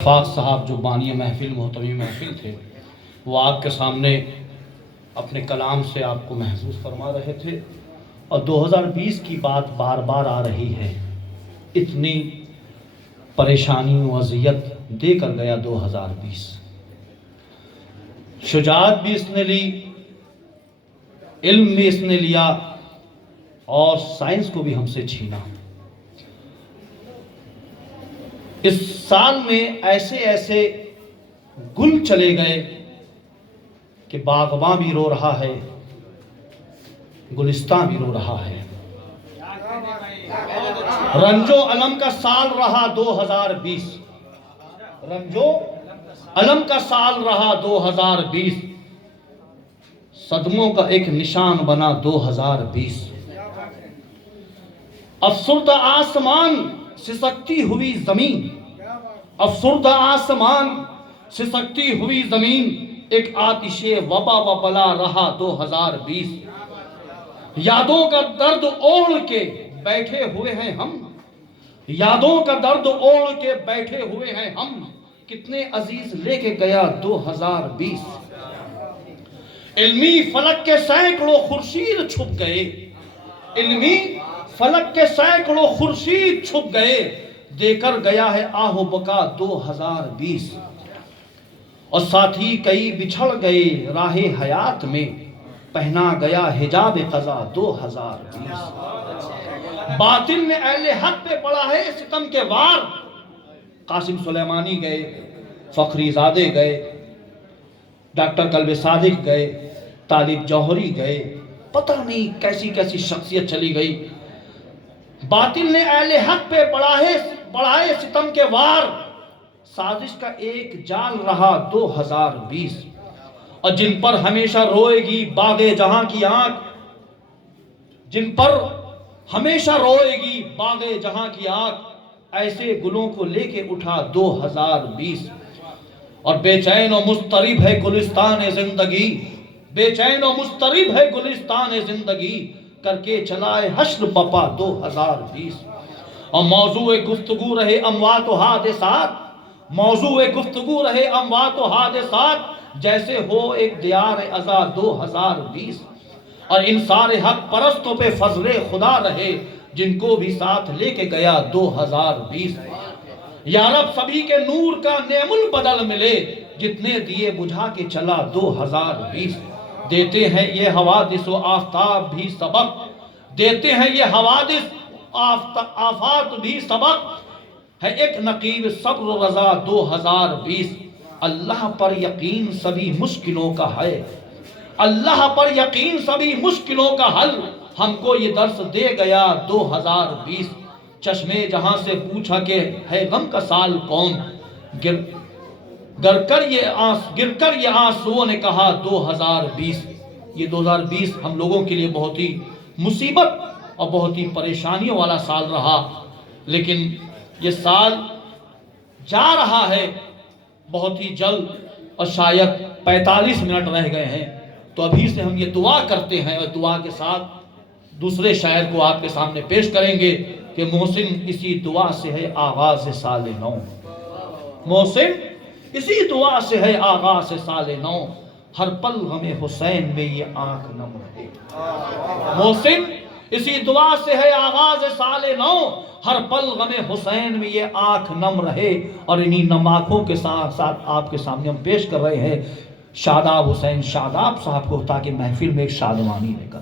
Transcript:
فاق صاحب جو بانی محفل محتوی محفل تھے، وہ آپ کے سامنے اپنے کلام سے آپ کو محسوس فرما رہے تھے، اور 2020 کی بات بار بار آ رہی ہے۔ اتنی پریشانی و اذیت دے کر گیا 2020۔ شجاعت بھی اس نے لی، علم بھی اس نے لیا، اور سائنس کو بھی ہم سے چھینا۔ اس سال میں ایسے ایسے گل چلے گئے کہ باغباں بھی رو رہا ہے، گلستان بھی رو رہا ہے۔ رنج و الم کا سال رہا 2020، رنج و الم کا سال رہا 2020، صدموں کا ایک نشان بنا 2020۔ افسردہ آسمان سسکتی ہوئی زمین، افسردہ آسمان سسکتی ہوئی زمین، ایک آتش وبا و بلا رہا 2020۔ یادوں کا درد اوڑھ کے بیٹھے ہوئے ہیں ہم، یادوں کا درد اوڑھ کے بیٹھے ہوئے ہیں ہم، کتنے عزیز لے کے گیا 2020۔ علمی فلک کے سینکڑوں خورشید چھپ گئے، علمی فلک کے سینکڑوں خورشید چھپ گئے، دے کر گیا ہے آہ و بکا 2020۔ اور ساتھی کئی بچھڑ گئے راہ حیات میں، پہنا گیا حجاب قضا 2020۔ باطل نے اہل حق پہ پڑا ہے ستم کے وار، قاسم سلیمانی گئے، فخری زادے گئے، ڈاکٹر قلب صادق گئے، طالب جوہری گئے، پتہ نہیں کیسی کیسی شخصیت چلی گئی۔ باطل نے اہل حق پہ بڑھائے ستم کے وار، سازش کا ایک جال رہا 2020۔ اور جن پر ہمیشہ روئے گی باغ جہاں کی آنکھ، جن پر ہمیشہ روئے گی باغ جہاں کی آنکھ، ایسے گلوں کو لے کے اٹھا 2020۔ اور بے چین و مضطرب ہے گلستان زندگی، بے چین و مضطرب ہے گلستان زندگی، کر کے چلائے حشر پپا 2020۔ اور موضوع گفتگو رہے اموات و حادثات، موضوع گفتگو رہے اموات و حادثات، جیسے ہو ایک دیار ازا 2020۔ اور انصار حق پرستوں پہ فضل خدا رہے، جن کو بھی ساتھ لے کے گیا 2020۔ یا رب سبھی کے نور کا نعم البدل ملے، جتنے دیے بجھا کے چلا 2020۔ دیتے ہیں یہ حوادث و آفتاب بھی سبق، دیتے ہیں یہ حوادث آفات بھی سبق، ہے ایک نقیب صبر و رضا 2020۔ اللہ پر یقین سبھی مشکلوں کا ہے، اللہ پر یقین سبھی مشکلوں کا حل، ہم کو یہ درس دے گیا 2020۔ چشمے جہاں سے پوچھا کہ ہے غم کا سال کون، گر کر یہ آنسوؤں نے کہا 2020۔ یہ 2020 ہم لوگوں کے لیے بہت ہی مصیبت اور بہت ہی پریشانیوں والا سال رہا، لیکن یہ سال جا رہا ہے بہت ہی جلد، اور شاید 45 منٹ رہ گئے ہیں، تو ابھی سے ہم یہ دعا کرتے ہیں، اور دعا کے ساتھ دوسرے شاعر کو آپ کے سامنے پیش کریں گے کہ محسن اسی دعا سے ہے آغاز سال نو، محسن اسی دعا سے ہے آغاز سال نو، ہر پل غم حسین میں یہ آنکھ نم رہے۔ محسن اسی دعا سے ہے آغاز سال نو، ہر پل غم حسین میں یہ آنکھ نم رہے۔ اور انہی نم آنکھوں کے ساتھ ساتھ آپ کے سامنے ہم پیش کر رہے ہیں شاداب حسین شاداب صاحب کو، تاکہ محفل میں ایک شادمانی لے کر